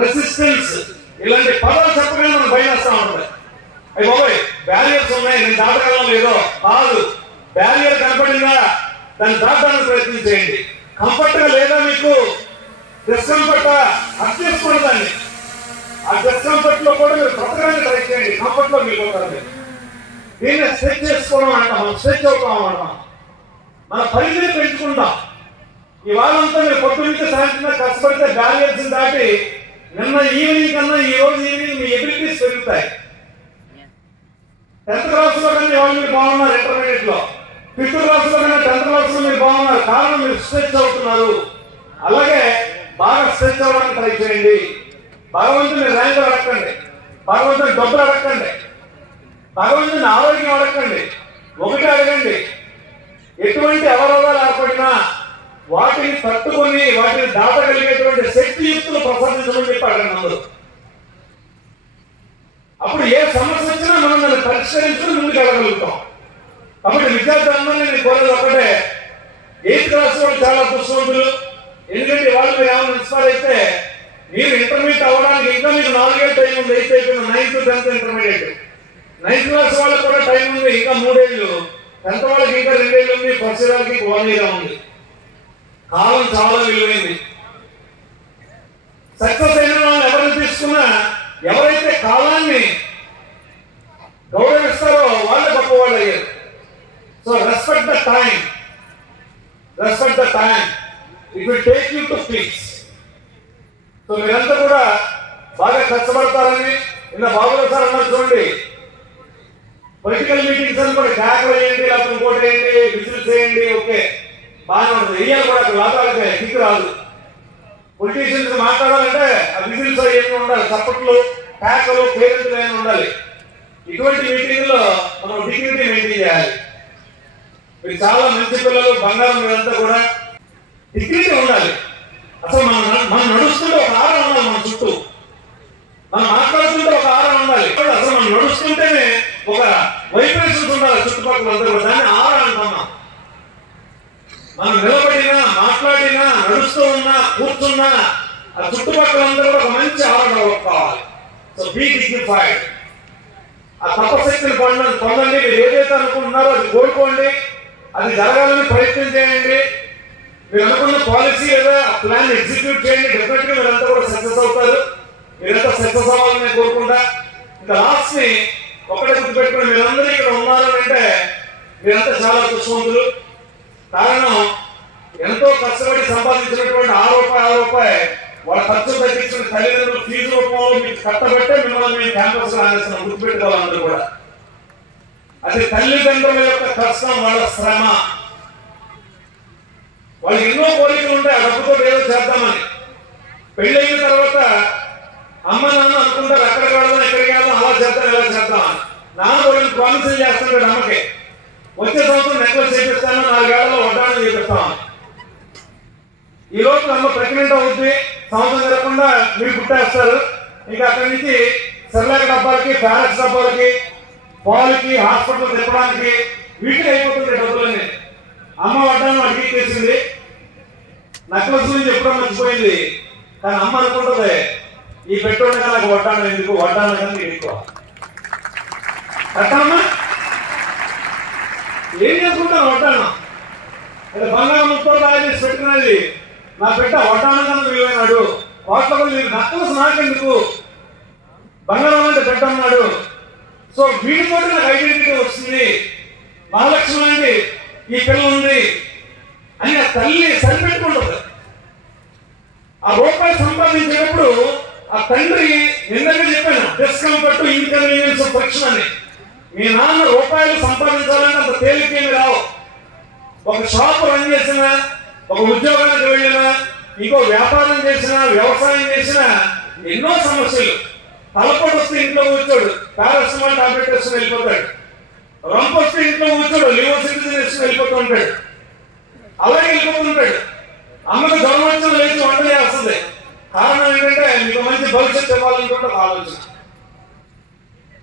Resistance ఇలాంటి పదాలు చెప్పగానే మనం భయం వేస్తా ఉంటుంది. అయ్యి బాబాయ్ బ్యారియర్స్ ఉన్నాయి, నేను దాటగలను లేదో కాదు. బ్యారియర్ కనపడిందా దాన్ని దాటడానికి ప్రయత్నం చేయండి. కంఫర్ట్ గా లేదా మీకు డిస్కంఫర్ట్ అర్థం చేసుకోండి దాన్ని. ఆ డిస్కంఫర్ట్ లో కూడా మీరు బ్రతకడానికి ట్రై చేయండి. కంఫర్ట్ లో మీకు దీన్ని స్ట్రెచ్ చేసుకోవడం అంట. మనం స్ట్రెచ్ అవుతాం అన్నమాట. మన పరిధిని పెంచుకుంటాం. ఈ వాళ్ళంతా మీరు పొద్దు నుంచి సాయంత్రం కష్టపడితే బ్యారియర్స్ దాటి నిన్న ఈవినింగ్ కన్నా ఈ రోజు ఈవినింగ్ మీ ఎబిలిటీస్ పెరుగుతాయి. 10th క్లాస్ లో కానీ వాళ్ళు మీరు బాగున్నారు, ఇంటర్మీడియట్ లో 5th క్లాస్ లో కానీ 10th క్లాస్ లో మీరు బాగున్నారు. కారణం మీరు స్ట్రెచ్ అవుతున్నారు. అలాగే బాగా స్ట్రెచ్ అవ్వడానికి ట్రై చేయండి. భగవంతుని ర్యాంక్ అడగండి, భగవంతుని డబ్బులు అడగండి, భగవంతుని ఆరోగ్యం అడగండి. ఒకటి అడగండి, ఎటువంటి అవరోధాలు ఏర్పడినా వాటిని తట్టుకొని వాటిని దాటగలిగేటువంటి శక్తియుక్తులు ప్రసాదించమని చెప్పి అడగండి అందరూ. అప్పుడు ఏ సమస్య వచ్చినా మనం దాన్ని పరిష్కరించుకుని ముందుకు వెళ్ళగలుగుతాం. కాబట్టి విద్యార్థులందరినీ నేను కోరేది ఒకటే, 8th క్లాస్ వాళ్ళు చాలా అదృష్టవంతులు. ఎందుకంటే వాళ్ళు మీరు ఏమైనా ఇన్స్పైర్ అయితే మీరు ఇంటర్మీడియట్ అవ్వడానికి ఇంకా మీకు 4 ఏళ్ళు టైం ఉంది. 8th అయిపోయింది, 9th 10th intermediate. 9th class వాళ్ళకి కూడా టైం ఉంది, ఇంకా 3 ఏళ్ళు. 10th వాళ్ళకి ఇంకా 2 ఏళ్ళు ఉంది. ఫస్ట్ ఇయర్ వాళ్ళకి 1 ఇయర్ ఉంది. కాలం చాలా విలువైంది. సక్సెస్ అయిన వాళ్ళు ఎవరిని తీసుకున్నా ఎవరైతే కాలాన్ని గౌరవిస్తారో వాళ్ళే గొప్పవాళ్ళు అయ్యారు. So respect the time, respect the time, it will take you to peace. So మీరంతా కూడా బాగా కష్టపడతారని నిన్న బాబురావు సార్ అన్నారు. చూడండి, పొలిటికల్ మీటింగ్స్ అని కూడా ట్యాక్లు వేయండి, లేకపోతే ఇంకోటి వేయండి, విజిల్స్ వేయండి, ఓకే బాగానే ఉంటుంది. వెయ్యాలి కూడా అక్కడ లాభాలకే దిక్కు రాదు. పొలిటీషియన్స్ మాట్లాడాలంటే ఆ విజిల్స్ ఏమి ఉండాలి, చప్పట్లు, ట్యాక్లు, పేరెంట్లు ఏమి ఉండాలి. ఇటువంటి మీటింగ్ లో మనం డిగ్నిటీ మెయింటైన్ చేయాలి. మీరు చాలా మంచి పిల్లలు, బంగారం, మీరంతా కూడా డిగ్నిటీ ఉండాలి. అసలు మనం నడుస్తుంటే ఒక ఆరా ఉండాలి మన చుట్టూ, మనం మాట్లాడుతుంటే ఒక ఆరా ఉండాలి. అసలు మనం నడుస్తుంటేనే ఒక వైబ్రేషన్స్ ఉండాలి చుట్టుపక్కల అంతా కూడా. దాన్ని ఆరా అంటున్నాం. మనం నిలబడినా, మాట్లాడినా, నడుస్తూ ఉన్నా, కూర్చున్నా ఆ చుట్టుపక్కల అందరూ కూడా ఒక మంచి ఆరా కావాలి. So be dignified. ఆ తపశక్తిని పొందండి. మీరు ఏదైతే అనుకుంటున్నారో అది కోరుకోండి, అది జరగాలని ప్రయత్నం చేయండి. మీరు అనుకున్న పాలసీ లేదా ప్లాన్ ఎగ్జిక్యూట్ చేయండి. డెఫినెట్ గా మీరంతా కూడా సక్సెస్ అవుతారు. మీరంతా సక్సెస్ అవ్వాలని కోరుకుంటా. ఇంకా లాస్ట్ ని ఒకటే గుర్తుపెట్టుకుని, మీరందరూ ఇక్కడ ఉన్నారు అంటే మీరంతా చాలా అదృష్టవంతులు. కారణం ఎంతో కష్టపడి సంపాదించినటువంటి రూపాయి వాళ్ళ ఖర్చు తగ్గించిన తల్లిదండ్రులు ఫీజు రూపంలో మీకు కట్టబట్టే మిమ్మల్ని మేము క్యాంపస్ లో ఆనేస్తున్నాం. గుర్తుపెట్టుకోవాలందరూ కూడా. అది తల్లిదండ్రుల యొక్క కష్టం, వాళ్ళ శ్రమ. వాళ్ళకి ఎన్నో కోరికలు ఉంటాయి, ఆ డబ్బుతో ఏదో చేద్దామని. పెళ్ళైన తర్వాత అమ్మ నాన్న అనుకుంటారు అక్కడికి వెళ్దాం, ఇక్కడికి వెళ్దాం, అలా చేద్దాం, ఇలా చేద్దామని. నాన్న వాళ్ళని ప్రామిస్ చేస్తుంటాడు అమ్మకి, వచ్చే సంవత్సరం నెక్లెస్ చేపిస్తాను, 4 ఏళ్లలో వడ్డాణం చేపిస్తామని. ఈ రోజు అమ్మ ప్రెగ్నెంట్ అవుతుంది, సంవత్సరం జరగకుండా మీరు పుట్టేస్తారు. ఇంకా అక్కడి నుంచి సెర్లాక్ డబ్బాలకి, ప్యారెక్స్ డబ్బాలకి, పాలకి, హాస్పిటల్ తిప్పడానికి వీటికి అయిపోతుంది డబ్బులన్నీ. అమ్మ వడ్డాను అడిగి చేసింది, నెక్లెస్ నుంచి ఎప్పుడో మర్చిపోయింది. కానీ అమ్మ అనుకుంటుంది, ఈ పెట్టుబడిగా నాకు వడ్డాను ఎందుకు, వడ్డాను కానీ ఎక్కువ కట్టమ్మా. ఏం చేసుకుంటాను వడ్డాను? అంటే బంగారం ముక్కలు తయారు పెట్టుకునేది నా పెట్ట వడ్డానం కన్నా విలువైనాడు. వాటిలో మీరు నెక్లెస్ నాకెందుకు, బంగారం అంటే పెట్టన్నాడు. సో వీటితో నాకు ఐడెంటిటీ వస్తుంది. మహాలక్ష్మి అండి ఈ పిల్ల ఉంది అని ఆ తల్లి సరిపెట్టుకుంటుంది. ఆ రూపాయి సంపాదించేటప్పుడు ఆ తండ్రి నిన్నగా చెప్పాను, డిస్కంఫర్ట్, ఇన్కన్వీనియన్స్, ఫ్రిక్షన్ అని. మీ నాన్న రూపాయలు సంపాదించాలంటే అంత తేలికేమి రావు. ఒక షాప్ రన్ చేసినా, ఒక ఉద్యోగానికి వెళ్ళినా, ఇంకో వ్యాపారం చేసినా, వ్యవసాయం చేసినా ఎన్నో సమస్యలు. తలపోటు వస్తే ఇంట్లో కూర్చోడు, పారాసిటమాల్ టాబ్లెట్ వేసుకుని వెళ్ళిపోతాడు. రంపు వస్తే ఇంట్లో కూర్చోడు, లివర్ సిటిజన్ వేసుకుని వెళ్ళిపోతూ ఉంటాడు. అలాగే వెళ్ళిపోతుంటాడు. అమ్మకు జ్వరం వచ్చిన లేచి వంట చేస్తుంది. కారణం ఏంటంటే మీకు మంచి భవిష్యత్తు ఇవ్వాలనుకుంటే ఆలోచన.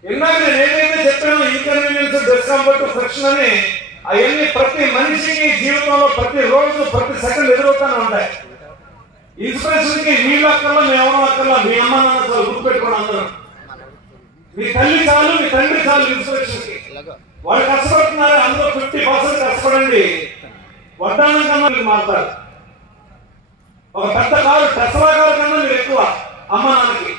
ఇందాక నేను ఏదైతే చెప్పానో ఇన్కన్వీనియన్స్, డిస్కంఫర్ట్, ఫ్రిక్షన్ అని, అవన్నీ ప్రతి మనిషికి జీవితంలో ప్రతి రోజు ప్రతి సెకండ్ ఎదురవుతానే ఉంటాయి. ఇన్స్పిరేషన్ కి వీళ్ళు అక్కర్లా, మేము ఎవరో అక్కర్లా, మీ అమ్మ నాన్న చాలు, గుర్తుపెట్టుకోండి అందరూ. మీ తల్లి చాలు, మీ తండ్రి చాలు ఇన్స్పిరేషన్ కి. వాళ్ళు కష్టపడుతున్నారు, అందులో 50% కష్టపడండి, వడ్డానం కన్నా మీరు మారుతారు. ఒక పెద్ద కారు టెస్లా కారు కన్నా మీరు ఎక్కువ అమ్మ నాన్నకి.